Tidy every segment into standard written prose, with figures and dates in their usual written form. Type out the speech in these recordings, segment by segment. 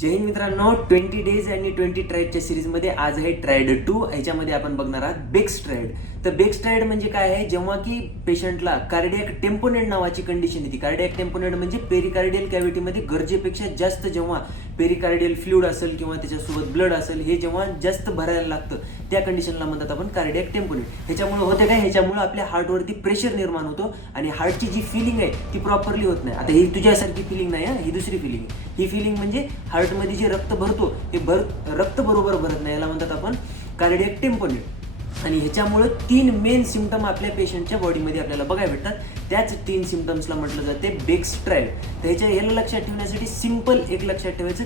जय हिंद मित्रांनो, 20 डेज आणि 20 ट्राईडच्या सिरीजमध्ये आज आहे ट्राईड 2. ह्याच्यामध्ये आपण बघणार आहात बेक्स्ट्राईड. तर बेक्स्ट्राईड म्हणजे काय आहे, जेव्हा की पेशंटला कार्डियक टेम्पोनेट नावाची कंडिशन येते. कार्डियक टेम्पोनेट म्हणजे पेरिकार्डियल कॅव्हिटीमध्ये गरजेपेक्षा जास्त जेव्हा पेरिकार्डियल फ्लुइड असेल किंवा त्याच्यासोबत ब्लड असेल, हे जेव्हा जास्त भरायला लागतं त्या कंडिशनला म्हणतात आपण कार्डियक टेम्पोनेट. ह्याच्यामुळे होते काय, ह्याच्यामुळे आपल्या हार्टवरती प्रेशर निर्माण होतो आणि हार्टची जी फिलिंग आहे ती प्रॉपरली होत नाही. आता ही तुझ्यासारखी फिलिंग नाही, ही दुसरी फिलिंग. ही फिलिंग म्हणजे हार्टमध्ये जे रक्त भरतो ते रक्त बरोबर भरत नाही, याला म्हणतात आपण कार्डियक टेम्पोनेट. आणि ह्याच्यामुळे 3 मेन सिम्पटम आपल्या पेशंटच्या बॉडीमध्ये आपल्याला बघायला भेटतात. त्याच 3 सिम्पटम्सला म्हटलं जाते बेक्स्ट्राईड. तर ह्याला लक्षात ठेवण्यासाठी सिम्पल एक लक्षात ठेवायचं,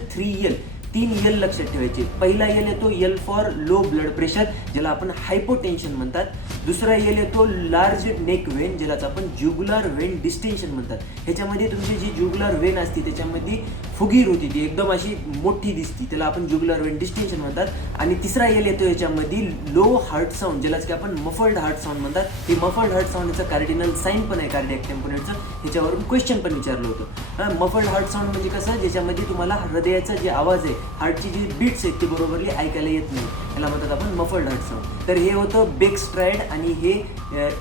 3 L लक्षात ठेवायचे. पहिला L येतो L for low blood pressure, ज्याला आपण हायपोटेन्शन म्हणतात. दुसरा L येतो लार्ज नेक वेन, ज्यालाच आपण ज्युगुलर वेन डिस्टेन्शन म्हणतात. ह्याच्यामध्ये तुमची जी ज्युगुलर वेन असते त्याच्यामध्ये फुगीर होती, ती एकदम अशी मोठी दिसते, त्याला आपण ज्युगुलर वेन डिस्टेन्शन म्हणतात. आणि तिसरा L येतो याच्यामध्ये लो हार्ट साऊंड, ज्यालाच की आपण मफल्ड हार्ट साऊंड म्हणतात. हे मफल्ड हार्ट साऊंडचं कार्डिनल साईन पण आहे कार्डियक टेम्पोनेटचं. ह्याच्यावरून क्वेश्चन पण विचारलं होतं. मफल्ड हार्ट साऊंड म्हणजे कसं, ज्याच्यामध्ये तुम्हाला हृदयाचा जे आवाज आहे, हार्टची जी बीट्स आहेत ती बरोबरली ऐकायला येत नाही, याला म्हणतात आपण मफल्ड हार्ट साऊंड. तर हे होतं बेक्स्ट्राईड आणि हे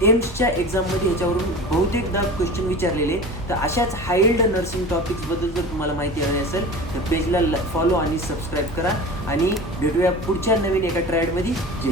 एम्सच्या एक्झाममध्ये ह्याच्यावरून बहुतेकदा क्वेश्चन विचारलेले. तर अशाच हायल्ड नर्सिंग टॉपिक्सबद्दल जर तुम्हाला माहिती हवी असेल तर पेजला फॉलो आणि सबस्क्राईब करा आणि भेटूया पुढच्या नवीन एका ट्रायडमध्ये. जय